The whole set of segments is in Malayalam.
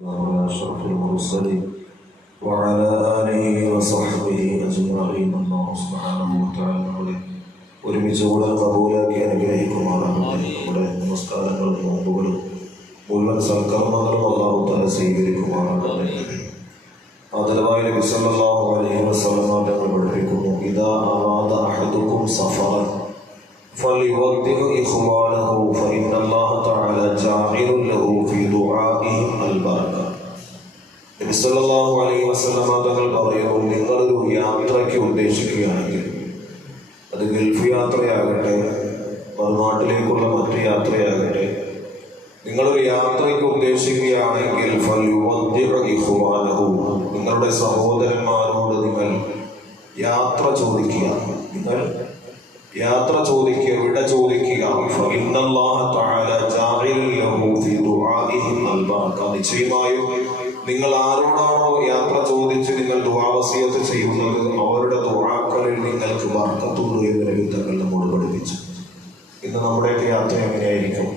وعلى أشرف المرسلين وعلى آله وصحبه أجمعين. الله سبحانه وتعالى ഒരുമിച്ച് കൂടെ കബൂലാക്കി അനുഗ്രഹിക്കുമാറാകട്ടെ. നമ്മുടെ നമസ്കാരങ്ങളും നോമ്പുകളും മുഴുവൻ സൽക്കർമ്മങ്ങളും അല്ലാഹു തആല സ്വീകരിക്കുമാറാകട്ടെ. ആദരവായ നബി സല്ലല്ലാഹു അലൈഹി വസല്ലം തങ്ങൾ പഠിപ്പിക്കുന്നു, ഇദാ അറാദ അഹദുക്കും സഫറൻ ഫലിയുവദ്ദിഉ ഇഖ്വാനഹു ഫഇന്നല്ലാഹ തആല ജാഇലുൻ ലഹു ഫീ ദുആഇഹിം അൽബറക. നബി സല്ലല്ലാഹു അലൈഹി വസല്ലം തങ്ങൾ പറയുന്നു, നിങ്ങളൊരു യാത്രയ്ക്ക് ഉദ്ദേശിക്കുകയാണെങ്കിൽ, അത് ഗൾഫ് യാത്രയാകട്ടെ, മറുനാട്ടിലേക്കുള്ള മറ്റു യാത്രയാകട്ടെ, നിങ്ങളൊരു യാത്രയ്ക്ക് ഉദ്ദേശിക്കുകയാണെങ്കിൽ നിങ്ങളുടെ സഹോദരന്മാരോട് നിങ്ങൾ യാത്ര ചോദിക്കുക. നിങ്ങൾ യാത്ര ചോദിക്കുക, വിട ചോദിക്കുക. നിശ്ചയമായും നിങ്ങൾ ആരോടാണോ യാത്ര ചോദിച്ച് നിങ്ങൾ ദുആ വസിയത്ത് ചെയ്യുന്നത്, അവരുടെ ദുആക്കളിൽ നിങ്ങൾക്ക് ബർക്കത്തുണ്ട് എന്ന് നബി തങ്ങൾ നമ്മോട് പഠിപ്പിച്ചു. ഇന്ന് നമ്മുടെയൊക്കെ യാത്ര എങ്ങനെയായിരിക്കും?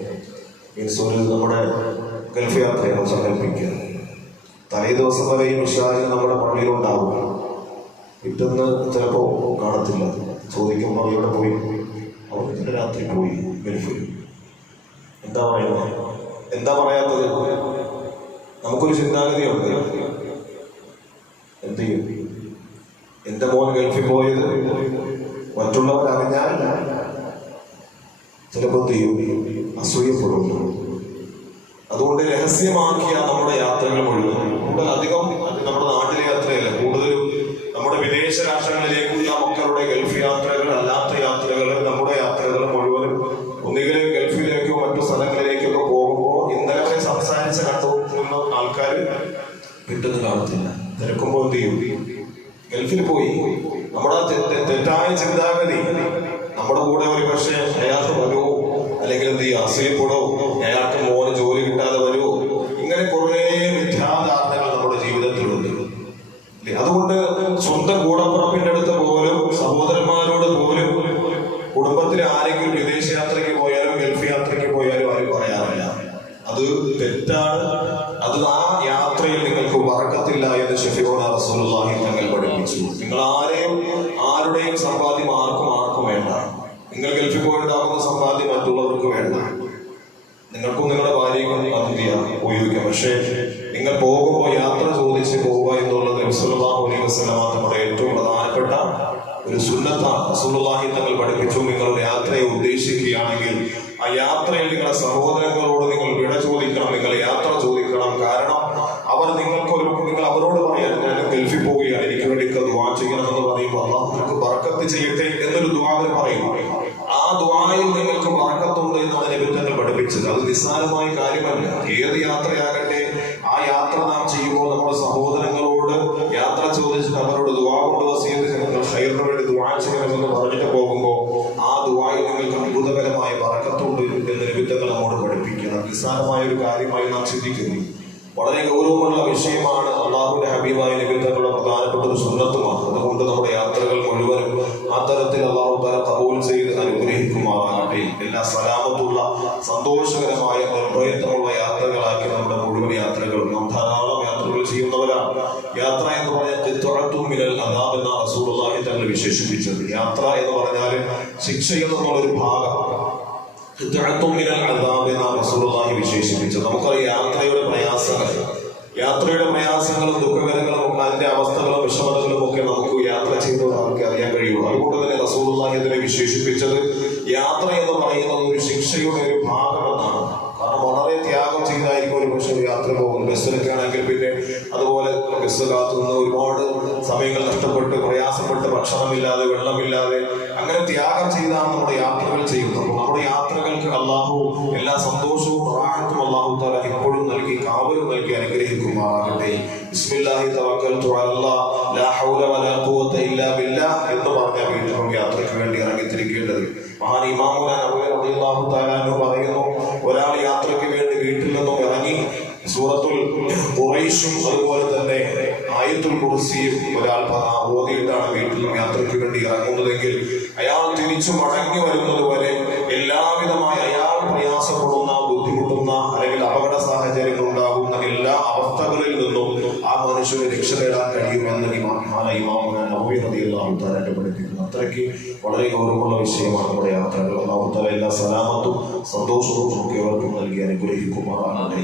നമ്മുടെ ഗൾഫ് യാത്രയാണ് സങ്കല്പിക്കുക. തലേ ദിവസം വരെയും ഇശാഇന് നമ്മുടെ പള്ളിയിലുണ്ടാവും, പിറ്റേന്ന് ചിലപ്പോൾ കാണത്തില്ല. ചോദിക്കുമ്പോൾ അവിടെ പോയി, അവർ ഇന്നലെ രാത്രി പോയി ഗൾഫിൽ. എന്താ പറയുന്നത്? എന്താ പറയാത്തത്? നമുക്കൊരു ചിന്താഗതിയുണ്ട്, എന്ത് ചെയ്യും? എൻ്റെ മോൻ ഗൾഫിൽ പോയത് മറ്റുള്ളവർ അറിഞ്ഞാൽ ചിലപ്പോൾ ചെയ്യും, അസൂയപ്പെടുന്നു. അതുകൊണ്ട് രഹസ്യമാക്കിയ നമ്മുടെ യാത്രകൾ മുഴുവൻ, കൂടുതൽ അധികം നമ്മുടെ നാട്ടിലെ യാത്രയല്ല, കൂടുതലും നമ്മുടെ വിദേശ രാഷ്ട്രങ്ങളിലേക്കുള്ള മക്കളുടെ ഗൾഫ് യാത്രകൾ, അല്ലാത്ത യാത്രകൾ, നമ്മുടെ യാത്രകൾ മുഴുവനും ഒന്നുകിൽ ഗൾഫിലേക്കോ മറ്റു സ്ഥലങ്ങളിലേക്കൊക്കെ പോകുമ്പോൾ ഇന്നലെ വരെ സംസാരിച്ച് കണ്ടുകൊണ്ടിരുന്ന ആൾക്കാർ പിറ്റേന്ന് കാണത്തില്ല. തിരക്കുമ്പോൾ എന്ത് ചെയ്യും? ഗൾഫിൽ പോയി. നമ്മുടെ തെറ്റായ ചിന്താഗതി, നമ്മുടെ കൂടെ ഒരു പക്ഷേ അയാൾക്ക് വരുമോ, അല്ലെങ്കിൽ എന്ത് ചെയ്യുക, അസൂയപ്പെടോ, അയാൾക്ക് മോന് ജോലി കിട്ടാതെ വരുമോ, ഇങ്ങനെ കുറേ മിഥ്യാധാരണകൾ നമ്മുടെ ജീവിതത്തിലുണ്ട്. അതുകൊണ്ട് സ്വന്തം കൂടപ്പുറപ്പിന്റെ അടുത്ത് പോലും, സഹോദരന്മാരോട് പോലും, കുടുംബത്തിലെ ആരെങ്കിലും വിദേശ യാത്രയ്ക്ക് പോയാലും ഗൾഫ് യാത്രയ്ക്ക് പോയാലും ആരും പറയാറില്ല. അത് തെറ്റാണ്. അത് ആ യാത്രയിൽ നിങ്ങൾക്ക് ബറക്കത്തില്ല എന്ന് ശഫീഉനാ റസൂലുള്ളാഹി തങ്ങൾ പഠിപ്പിച്ചു. നിങ്ങൾ ആരുടെയും സമ്പാദ്യം ആർക്കും വേണ്ട. നിങ്ങൾ ഗൾഫിൽ പോയിട്ടുണ്ടാകുന്ന സമ്പാദ്യം മറ്റുള്ളവർക്ക് വേണ്ട. നിങ്ങൾക്കും നിങ്ങളുടെ ഭാര്യയ്ക്കും അത് ഉപയോഗിക്കാം. പക്ഷേ നിങ്ങൾ പോകുമ്പോൾ യാത്ര ചോദിച്ച് പോവുക എന്നുള്ളത് നബി സല്ലല്ലാഹു അലൈഹി വസല്ലം നമ്മുടെ ഏറ്റവും പ്രധാനപ്പെട്ട ഒരു സുന്നത്താണ്. റസൂലുള്ളാഹി തങ്ങൾ പഠിപ്പിച്ചു, നിങ്ങളുടെ യാത്രയെ ഉദ്ദേശിക്കുകയാണെങ്കിൽ ആ യാത്രയിൽ നിങ്ങളുടെ സഹോദരങ്ങളോട് നിങ്ങൾ വിട ചോദിക്കണം, നിങ്ങൾ യാത്ര ചോദിക്കണം. കാരണം നിങ്ങൾ അവരോട് പറയാൻ, ഞാൻ ഗൾഫിൽ പോവുകയാണ്, എനിക്ക് വേണ്ടി ദുആ ചെയ്യണമെന്ന് പറയുമ്പോൾ അല്ലാഹു നിങ്ങൾക്ക് ബർക്കത്ത് ചെയ്യട്ടെ എന്നൊരു ദുആ അവർ പറയും. ആ ദുആയിൽ നിങ്ങൾക്ക് ബർക്കത്തുണ്ട് എന്നാണ് നബി തങ്ങൾ പഠിപ്പിച്ചത്. അത് നിസ്സാരമായ കാര്യമല്ല. ഏത് യാത്രയാകട്ടെ, ആ യാത്ര നാം ചെയ്യുമ്പോൾ നമ്മുടെ സഹോദരങ്ങളോട് യാത്ര ചോദിച്ചിട്ട് അവരോട് ദുആ കൊണ്ട് വസിയത്ത് നിങ്ങൾ ഖൈറിന് വേണ്ടി ദുആ ചെയ്യണമെന്ന് പറഞ്ഞിട്ട് പോകുമ്പോൾ ആ ദുആയിൽ നിങ്ങൾക്ക് അത്ഭുതകരമായ ബർക്കത്തുണ്ട് എന്ന് നബി തങ്ങൾ നമ്മോട് പഠിപ്പിക്കണം. നിസ്സാരമായ ഒരു കാര്യമായി നാം ചിന്തിക്കുന്നു. വളരെ ഗൗരവമുള്ള വിഷയമാണ്. അള്ളാഹുവിന്റെ ഹബീബായ നബി തങ്ങളുടെ പ്രധാനപ്പെട്ട ഒരു സുന്നത്തുമാണ്. അതുകൊണ്ട് നമ്മുടെ യാത്രകൾ മുഴുവനും ആ തരത്തിൽ അള്ളാഹു തആല ഖബൂൽ ചെയ്ത് അനുഗ്രഹിക്കുമാറാകട്ടെ. എല്ലാ സലാമത്തുള്ള, സന്തോഷകരമായ, നിർഭയത്വമുള്ള യാത്രകളാക്കി നമ്മുടെ മുഴുവൻ യാത്രകളും. നാം ധാരാളം യാത്രകൾ ചെയ്യുന്നവരാണ്. യാത്ര എന്ന് പറഞ്ഞാൽ ഖിത്അത്തും മിനൽ അദാബ് എന്ന റസൂലുള്ളാഹി തങ്ങൾ വിശേഷിപ്പിച്ചത്. യാത്ര എന്ന് പറഞ്ഞാൽ ശിക്ഷയിൽ നിന്നുള്ളൊരു ഭാഗം. റസൂലുള്ളാഹി വിശേഷിപ്പിച്ചത്. നമുക്കറിയാം യാത്രയുടെ പ്രയാസങ്ങളും ദുഃഖകരങ്ങളും അതിന്റെ അവസ്ഥകളും വിഷമതകളും ഒക്കെ നമുക്ക് യാത്ര ചെയ്യുന്നത് നമുക്ക് അറിയാൻ കഴിയുള്ളൂ. അതുകൊണ്ട് തന്നെ റസൂലുള്ളാഹി അതിനെ വിശേഷിപ്പിച്ചത് യാത്ര എന്ന് പറയുന്നത് ഒരു ശിക്ഷയുടെ ഒരു ഭാഗമെന്നാണ്. കാരണം വളരെ ത്യാഗം ചെയ്തായിരിക്കും ഒരു പക്ഷേ യാത്ര പോകുന്നത്. ബസ്സിലൊക്കെ ആണെങ്കിൽ പിന്നെ അതുപോലെ ബസ് കാത്തുനിന്ന് ഒരുപാട് സമയങ്ങൾ നഷ്ടപ്പെട്ട് പ്രയാസപ്പെട്ട് ഭക്ഷണമില്ലാതെ വെള്ളമില്ലാതെ അങ്ങനെ ത്യാഗം ചെയ്താണ് നമ്മുടെ യാത്രകൾ ചെയ്യുന്നത്. അപ്പോൾ നമ്മുടെ യാത്രകൾക്ക് അള്ളാഹു എല്ലാ സന്തോഷവും റാഹത്തും അള്ളാഹു തആല എപ്പോഴും നൽകി, കാവലും നൽകി അനുഗ്രഹിക്കുമാറാകട്ടെ. ബിസ്മില്ലാഹി തവക്കൽതു അലല്ലാഹ് ലാ ഹൗല വലാ ഖുവത ഇല്ലാ ബില്ലാഹ് എന്ന് പറഞ്ഞ വീട്ടിലും യാത്രയ്ക്ക് വേണ്ടി ഇറങ്ങിത്തിരിക്കേണ്ടത്. മഹാൻ ഇമാമുനാ നബവി റളിയല്ലാഹു തആല അൻഹു പറയുന്നു, ഒരാൾ യാത്രയ്ക്ക് വേണ്ടി വീട്ടിൽ നിന്നും ഇറങ്ങി സൂറത്തുൽ ഖുറൈശും അതുപോലെ തന്നെ ആയത്തുൽ കുർസിയും ഒരാൾ ഓതിയിട്ടാണ് വീട്ടിൽ യാത്രയ്ക്ക് വേണ്ടി ഇറങ്ങുന്നതെങ്കിൽ അയാൾ തിരിച്ചു മടങ്ങി വരുന്നത് വരെ എല്ലാവിധമായ അയാൾ പ്രയാസപ്പെടുന്ന, ബുദ്ധിമുട്ടുന്ന അല്ലെങ്കിൽ അപകട സാഹചര്യങ്ങൾ ഉണ്ടാകുന്ന എല്ലാ അവസ്ഥ വാർത്തകളിൽ നിന്നും ആ മനുഷ്യന് രക്ഷ നേടാൻ കഴിയുമെന്ന് ഇമാമുന നബവി റളിയല്ലാഹു തആല പഠിപ്പിക്കുന്നു. അത്രയ്ക്ക് വളരെ ഗൗരവമുള്ള വിഷയമാണ് നമ്മുടെ യാത്രകൾ. അല്ലാഹു തആല എല്ലാ സലാമത്തും സന്തോഷവും നമുക്ക് ഏവർക്കും നൽകി അനുഗ്രഹിക്കുമാറാകട്ടെ.